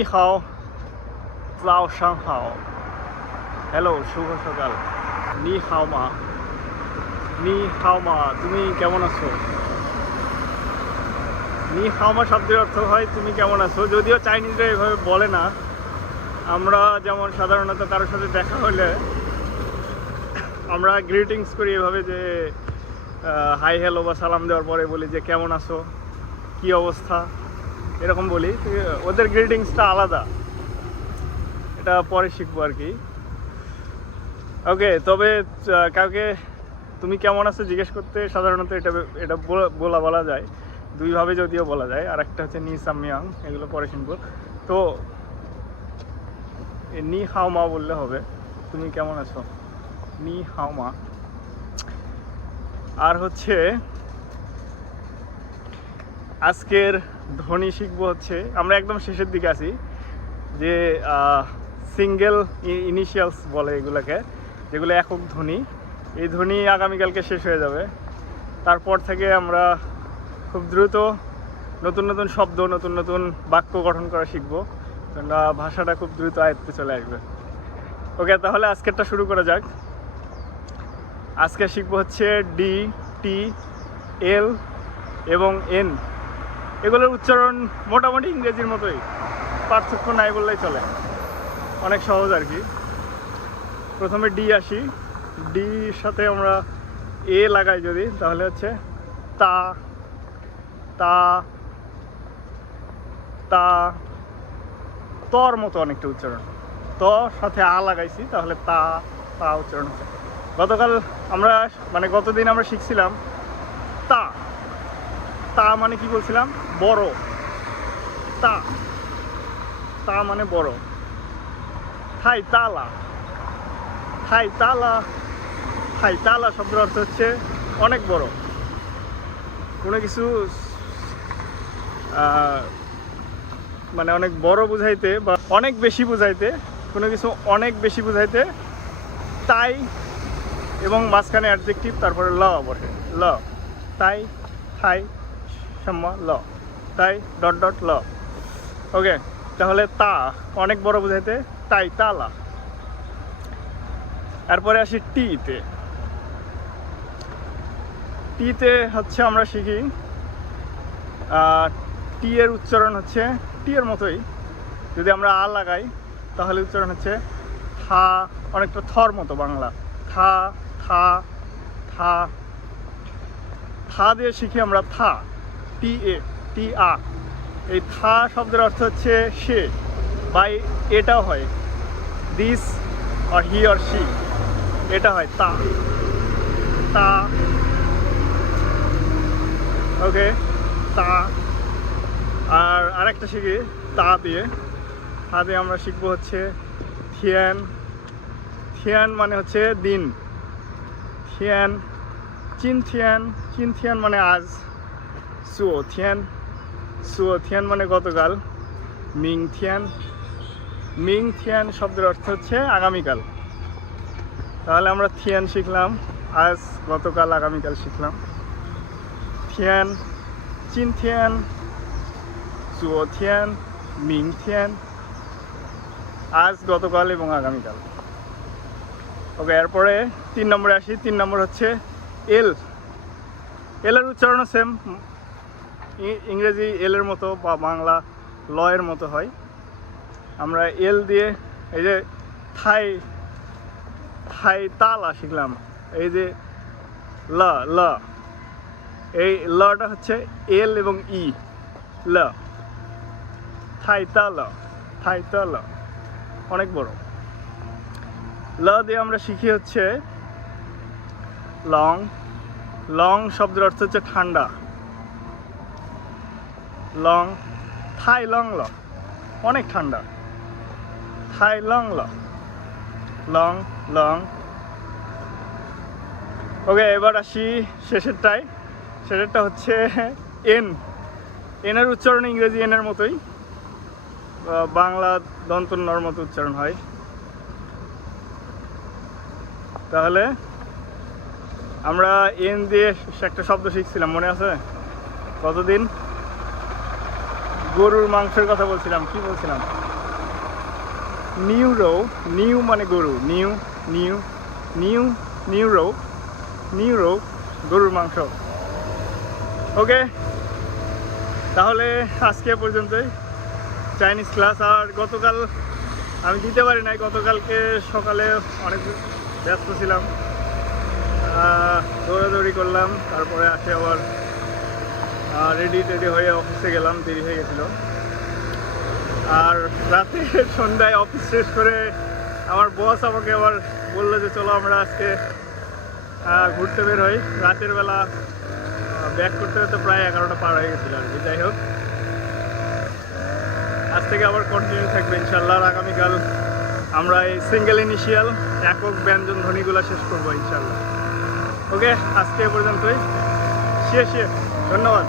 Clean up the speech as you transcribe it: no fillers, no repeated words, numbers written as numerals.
নি হাও, জাও সাং হাও। হ্যালো, শুভ সকাল। নি হাও মা, নি হাও মা, তুমি কেমন আছো? নি হাও মা শব্দের অর্থ হয় তুমি কেমন আছো। যদিও চাইনিজরা এভাবে বলে না। আমরা যেমন সাধারণত কারোর সাথে দেখা হলে আমরা গ্রিটিংস করি এভাবে যে হাই হ্যালো বা সালাম দেওয়ার পরে বলি যে কেমন আছো, কি অবস্থা, এরকম বলি। ওদের গ্রিটিংসটা আলাদা, এটা পরে শিখবো আর কি। ওকে, তবে কাউকে তুমি কেমন আছো জিজ্ঞেস করতে সাধারণত এটা বলা যায় দুইভাবে, যদিও বলা যায়। আর একটা হচ্ছে নি সামিয়াং, এগুলো পরে শুনবো। তো নি হাও মা বললে হবে, তুমি কেমন আছো, নি হাও মা। আর হচ্ছে আজকের ধ্বনি শিখবো হচ্ছে, আমরা একদম শেষের দিকে আছি, যে সিঙ্গেল ইনিশিয়ালস বলে এগুলোকে, যেগুলো একক ধ্বনি। এই ধ্বনি আগামীকালকে শেষ হয়ে যাবে। তারপর থেকে আমরা খুব দ্রুত নতুন নতুন শব্দ, নতুন নতুন বাক্য গঠন করা শিখবো। ভাষাটা খুব দ্রুত আয়ত্তে চলে আসবে। ওকে, তাহলে আজকেরটা শুরু করা যাক। আজকে শিখবো হচ্ছে ডি, টি, এল এবং এন। এগুলোর উচ্চারণ মোটামুটি ইংরেজির মতোই, পার্থক্য নাই বললেই চলে, অনেক সহজ আর কি। প্রথমে ডি আসি, ডির সাথে আমরা এ লাগাই যদি, তাহলে হচ্ছে তা, তা, তা। তর মতো অনেকটা উচ্চারণ। তর সাথে আ লাগাইছি, তাহলে তা, তা উচ্চারণ হচ্ছে। গতকাল আমরা গতদিন আমরা শিখছিলাম তা। তা মানে কি বলছিলাম? বড়। তা, তা মানে বড়। থাই তালা, থাই তালা, থাই তালা শব্দের অর্থ হচ্ছে অনেক বড়। কোনো কিছু অনেক বড় বুঝাইতে বা অনেক বেশি বুঝাইতে, কোনো কিছু অনেক বেশি বুঝাইতে তাই এবং মাঝখানে অ্যাডজেক্টিভ, তারপরে ল বসে। ল, তাই, থাই, সম্মা, ল, তাই, ডট ডট, ল। ওকে, তাহলে তা অনেক বড় বুঝাইতে তাই তালা। এরপরে আসি টিতে। টিতে হচ্ছে আমরা শিখি টি এর উচ্চারণ হচ্ছে টি এর মতোই। যদি আমরা আ লাগাই তাহলে উচ্চারণ হচ্ছে থা, অনেকটা থর মতো বাংলা। থা, থা, থা। থা দিয়ে শিখি আমরা থা, টি এ, টি আ। এই থা শব্দের অর্থ হচ্ছে সে, বা এটাও হয়, this or he or she, এটা হয় তা, তা। ওকে, তা। আর আরেকটা শিখি তা দিয়ে। তা দিয়ে আমরা শিখবো হচ্ছে থিয়ান। থিয়ান মানে হচ্ছে দিন। থিয়ান, চিন থিয়ান, চিন থিয়ান মানে আজ। সুও থিয়ান, সুও থিয়ান মানে গতকাল। মিং থিয়ান, মিং থিয়ান শব্দের অর্থ হচ্ছে আগামীকাল। তাহলে আমরা থিয়ান শিখলাম, আজ, গতকাল, আগামীকাল শিখলাম। থিয়ান, চিন থিয়ান, সুও থিয়ান, মিং থিয়ান, আজ, গতকাল এবং আগামীকাল। ওকে, এরপরে 3 নম্বরে আসি। 3 নম্বর হচ্ছে এল। এলের উচ্চারণও সেম, ইংরেজি এলের মতো বা বাংলা ল এর মতো হয়। আমরা এল দিয়ে এই যে থাই, থাই তালা শিখলাম। এই যে ল, ল, এই লটা হচ্ছে এল এবং ই, ল, থাই তালা, থাই তালা, অনেক বড়। ল দিয়ে আমরা শিখি হচ্ছে লং। লং শব্দের অর্থ হচ্ছে ঠান্ডা। লং, থাই লং ল, অনেক ঠান্ডা। থাই লং ল, লং, লং। ওকে, এবার আসি শেষেরটায়। শেষেরটা হচ্ছে এন। এনের উচ্চারণ ইংরেজি এনের মতোই, বাংলা দন্তন্যর মতো উচ্চারণ হয়। তাহলে আমরা এন দিয়ে একটা শব্দ শিখছিলাম, মনে আছে? কতদিন গরুর মাংসের কথা বলছিলাম, কি বলছিলাম? নিউরো, নিউ মানে গরু, new new new neuro, neuro গরুর মাংস। ওকে, তাহলে আজকে এ পর্যন্তই চাইনিজ ক্লাস। আর গতকাল আমি দিতে পারি নাই, গতকালকে সকালে অনেক ব্যস্ত ছিলাম, দৌড়াদৌড়ি করলাম, তারপরে আসে আবার রেডি টেডি হয়ে অফিসে গেলাম, দেরি হয়ে গেছিলো। আর রাতে সন্ধ্যায় অফিস শেষ করে আমার বস আমাকে আবার বললো যে চলো আমরা আজকে ঘুরতে বের হই। রাতের বেলা ব্যাক করতে করতে প্রায় 11টা পার হয়ে গেছিলো আর কি। যাই হোক, আজ থেকে আবার কন্টিনিউ থাকবে ইনশাল্লাহ। আর আগামীকাল আমরা এই সিঙ্গেল ইনিশিয়াল একক ব্যঞ্জন ধ্বনিগুলো শেষ করবো ইনশাল্লাহ। ওকে, আজকে এ পর্যন্তই। শিয়ে ধন্যবাদ।